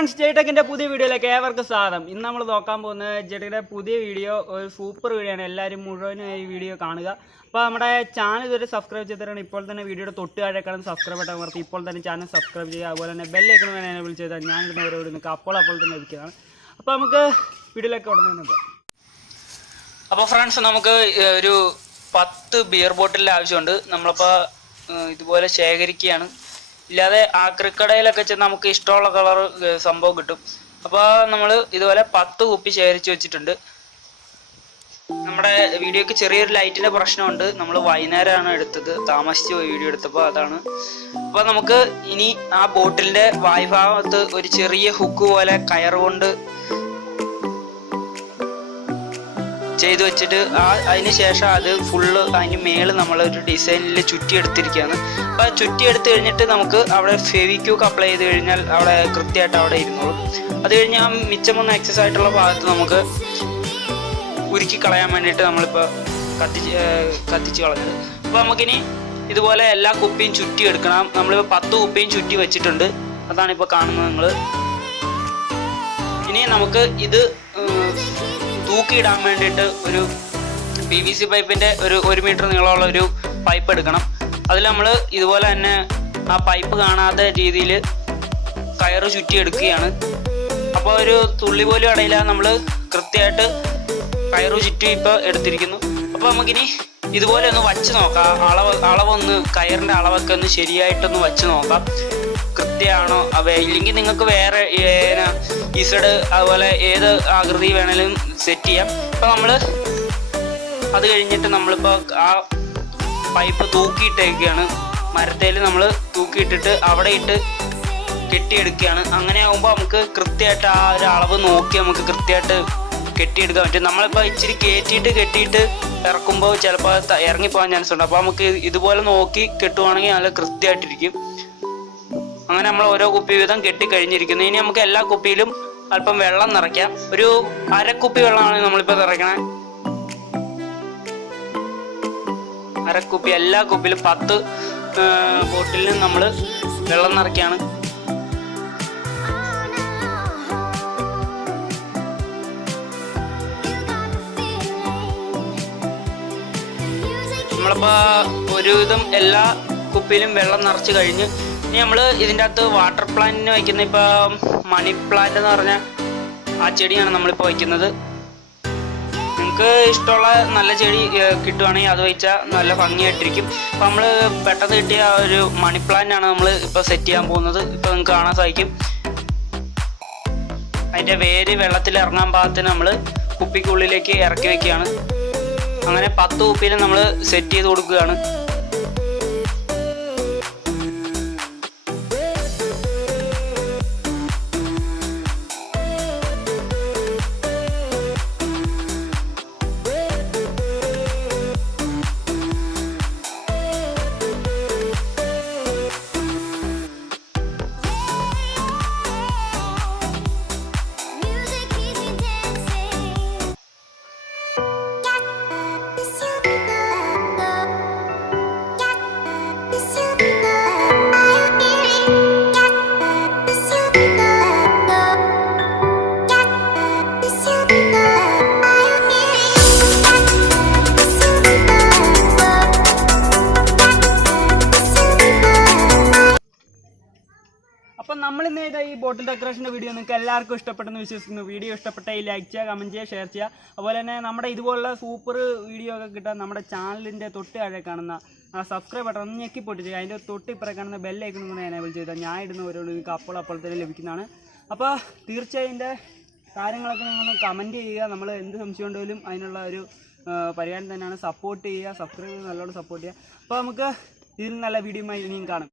Friends, ജെയ്ടെക്കിൻ്റെ പുതിയ വീഡിയോയിലേക്ക് ഏവർക്കും സ്വാഗതം. ഇന്ന് നമ്മൾ നോക്കാൻ പോകുന്നത് ജെയ്ടെക്കിൻ്റെ പുതിയ വീഡിയോ, ഒരു സൂപ്പർ വീഡിയോ ആണ്. എല്ലാവരും മുഴുവനും ഈ വീഡിയോ കാണുക. അപ്പോൾ നമ്മുടെ ചാനൽ ഇതുവരെ സബ്സ്ക്രൈബ് ചെയ്തിട്ടാണ് ഇപ്പോൾ തന്നെ വീഡിയോയുടെ തൊട്ട് താഴെ കാണുന്ന സബ്സ്ക്രൈബ് ബട്ടൺ അമർത്തി ഇപ്പോൾ തന്നെ ചാനൽ സബ്സ്ക്രൈബ് ചെയ്യുക. അതുപോലെ തന്നെ ബെല്ലൈക്കൺ വേണം എനേബിൾ ചെയ്താൽ ഞാൻ ഇടുന്ന ഓരോ വീഡിയോ നിങ്ങൾക്ക് അപ്പോൾ തന്നെ ലഭിക്കുന്നതാണ്. അപ്പോൾ നമുക്ക് വീഡിയോയിലേക്ക് ഉടനെ തന്നെ പോകാം. അപ്പോൾ ഫ്രണ്ട്സ്, നമുക്ക് ഒരു 10 ബിയർ ബോട്ടിലിൻ്റെ ആവശ്യമുണ്ട്. നമ്മളിപ്പോൾ ഇതുപോലെ ശേഖരിക്കുകയാണ്. ഇല്ലാതെ ആക്രിക്കടയിലൊക്കെ ചെന്ന് നമുക്ക് ഇഷ്ടമുള്ള കളർ സംഭവം കിട്ടും. അപ്പോൾ നമ്മൾ ഇതുപോലെ 10 കുപ്പി ശേഖരിച്ച് വെച്ചിട്ടുണ്ട്. നമ്മുടെ വീഡിയോക്ക് ചെറിയൊരു ലൈറ്റിൻ്റെ പ്രശ്നമുണ്ട്. നമ്മൾ വൈകുന്നേരമാണ് എടുത്തത്, താമസിച്ച് പോയി വീഡിയോ എടുത്തപ്പോൾ, അതാണ്. അപ്പോൾ നമുക്ക് ഇനി ആ ബോട്ടിലിൻ്റെ വായ്ഭാഗത്ത് ഒരു ചെറിയ ഹുക്ക് പോലെ കയറുകൊണ്ട് ചെയ്ത് വെച്ചിട്ട് അതിന് ശേഷം അത് ഫുള്ള് അതിന് മേളിൽ നമ്മളൊരു ഡിസൈനിൽ ചുറ്റിയെടുത്തിരിക്കുകയാണ്. അപ്പോൾ ചുറ്റിയെടുത്ത് കഴിഞ്ഞിട്ട് നമുക്ക് അവിടെ ഫെവിക്യൂക്ക് അപ്ലൈ ചെയ്ത് കഴിഞ്ഞാൽ അവിടെ കൃത്യമായിട്ട് അവിടെ ഇരുന്നോളും. അത് കഴിഞ്ഞ് ആ മിച്ചമൊന്ന് എക്സസ് ആയിട്ടുള്ള ഭാഗത്ത് നമുക്ക് ഉരുക്കി കളയാൻ വേണ്ടിയിട്ട് നമ്മളിപ്പോൾ കത്തിച്ച് കളഞ്ഞത്. അപ്പോൾ നമുക്കിനി ഇതുപോലെ എല്ലാ കുപ്പിയും ചുറ്റി എടുക്കണം. നമ്മളിപ്പോൾ 10 കുപ്പിയും ചുറ്റി വെച്ചിട്ടുണ്ട്. അതാണ് ഇപ്പോൾ കാണുന്നത് നിങ്ങൾ. ഇനി നമുക്ക് ഇത് തൂക്കിയിടാൻ വേണ്ടിയിട്ട് ഒരു PVC പൈപ്പിൻ്റെ ഒരു 1 മീറ്റർ നീളമുള്ള ഒരു പൈപ്പ് എടുക്കണം. അതിൽ നമ്മൾ ഇതുപോലെ തന്നെ ആ പൈപ്പ് കാണാത്ത രീതിയിൽ കയറ് ചുറ്റിയെടുക്കുകയാണ്. അപ്പോൾ ഒരു തുള്ളി പോലും അടയില്ല, നമ്മൾ കൃത്യമായിട്ട് കയറ് ചുറ്റി ഇപ്പോൾ എടുത്തിരിക്കുന്നു. അപ്പോൾ നമുക്കിനി ഇതുപോലെ ഒന്ന് വച്ച് നോക്കാം. അളവൊന്ന് കയറിൻ്റെ അളവൊക്കെ ഒന്ന് ശരിയായിട്ടൊന്ന് വച്ച് നോക്കാം, കൃത്യമാണോ. ഇല്ലെങ്കിൽ നിങ്ങൾക്ക് വേറെ ഇസഡ് അതുപോലെ ഏത് ആകൃതി വേണേലും സെറ്റ് ചെയ്യാം. അപ്പോൾ നമ്മൾ അത് കഴിഞ്ഞിട്ട് നമ്മളിപ്പോൾ ആ പൈപ്പ് തൂക്കിയിട്ടേക്കുകയാണ്. മരത്തേൽ നമ്മൾ തൂക്കിയിട്ടിട്ട് അവിടെ ഇട്ട് കെട്ടിയെടുക്കുകയാണ്. അങ്ങനെ ആകുമ്പോൾ നമുക്ക് കൃത്യമായിട്ട് ആ ഒരു അളവ് നോക്കി നമുക്ക് കൃത്യമായിട്ട് കെട്ടിയെടുക്കാൻ പറ്റും. നമ്മളിപ്പോൾ ഇച്ചിരി കെട്ടിയിട്ട് ഇറക്കുമ്പോൾ ചിലപ്പോൾ ഇറങ്ങിപ്പോകാൻ ചാൻസ് ഉണ്ട്. അപ്പോൾ നമുക്ക് ഇതുപോലെ നോക്കി കെട്ടുവാണെങ്കിൽ നല്ല കൃത്യമായിട്ടിരിക്കും. അങ്ങനെ നമ്മൾ ഓരോ കുപ്പി വീതം കെട്ടിക്കഴിഞ്ഞിരിക്കുന്നു. ഇനി നമുക്ക് എല്ലാ കുപ്പിയിലും അല്പം വെള്ളം നിറയ്ക്കാം. ഒരു 1/2 കുപ്പി വെള്ളമാണ് നമ്മളിപ്പോൾ നിറയ്ക്കണേ. 1/2 കുപ്പി, എല്ലാ കുപ്പിയിലും 10 ബോട്ടിലും നമ്മൾ വെള്ളം നിറയ്ക്കുകയാണ്. നമ്മളിപ്പോൾ ഒരുവിധം എല്ലാ കുപ്പിയിലും വെള്ളം നിറച്ച് കഴിഞ്ഞ് ഇനി നമ്മൾ ഇതിൻ്റെ അകത്ത് വാട്ടർ പ്ലാന്റിന് വയ്ക്കുന്ന ഇപ്പോൾ മണി പ്ലാന്റ് എന്ന് പറഞ്ഞ ആ ചെടിയാണ് നമ്മളിപ്പോൾ വയ്ക്കുന്നത്. നിങ്ങൾക്ക് ഇഷ്ടമുള്ള നല്ല ചെടി കിട്ടുവാണെങ്കിൽ അത് വെച്ചാൽ നല്ല ഭംഗിയായിട്ടിരിക്കും. അപ്പോൾ നമ്മൾ പെട്ടെന്ന് കിട്ടിയ ഒരു മണി പ്ലാന്റാണ് നമ്മൾ ഇപ്പോൾ സെറ്റ് ചെയ്യാൻ പോകുന്നത്. ഇപ്പോൾ നിങ്ങൾക്ക് കാണാൻ സാധിക്കും. അതിൻ്റെ വേര് വെള്ളത്തിൽ ഇറങ്ങാൻ പാകത്തിന് നമ്മൾ കുപ്പിക്കുള്ളിലേക്ക് ഇറക്കി വയ്ക്കുകയാണ്. അങ്ങനെ 10 കുപ്പിയിൽ നമ്മൾ സെറ്റ് ചെയ്ത് കൊടുക്കുകയാണ്. അപ്പം നമ്മളിന്ന് ചെയ്ത ഈ ബോട്ടിൽ ഡെക്കറേഷൻ്റെ വീഡിയോ നിങ്ങൾക്ക് എല്ലാവർക്കും ഇഷ്ടപ്പെട്ടെന്ന് വിശ്വസിക്കുന്നു. വീഡിയോ ഇഷ്ടപ്പെട്ടാൽ ലൈക്ക് ചെയ്യുക, കമൻറ്റ് ചെയ്യുക, ഷെയർ ചെയ്യുക. അതുപോലെ തന്നെ നമ്മുടെ ഇതുപോലുള്ള സൂപ്പർ വീഡിയോ ഒക്കെ കിട്ടാൻ നമ്മുടെ ചാനലിൻ്റെ തൊട്ട് താഴെ കാണുന്ന സബ്സ്ക്രൈബ് ബട്ടൺ ഒന്ന് ഞെക്കി പൊട്ടിച്ച് അതിൻ്റെ തൊട്ട് ഇപ്പുറം കാണുന്ന ബെല്ലൈക്കൺ കൂടെ എനേബിൾ ചെയ്താൽ ഞാൻ ഇടുന്ന ഓരോ നിങ്ങൾക്ക് അപ്പോൾ തന്നെ ലഭിക്കുന്നതാണ്. അപ്പോൾ തീർച്ചയായും ഇതിൻ്റെ കാര്യങ്ങളൊക്കെ നിങ്ങൾ കമൻറ്റ് ചെയ്യുക. നമ്മൾ എന്ത് സംശയം ഉണ്ടെങ്കിലും അതിനുള്ള ഒരു പരിഹാരം തന്നെയാണ്. സപ്പോർട്ട് ചെയ്യുക, സബ്സ്ക്രൈബ് ചെയ്ത് നല്ലോണം സപ്പോർട്ട് ചെയ്യുക. അപ്പോൾ നമുക്ക് ഇതിൽ നല്ല വീഡിയോയുമായി ഇനിയും കാണാം.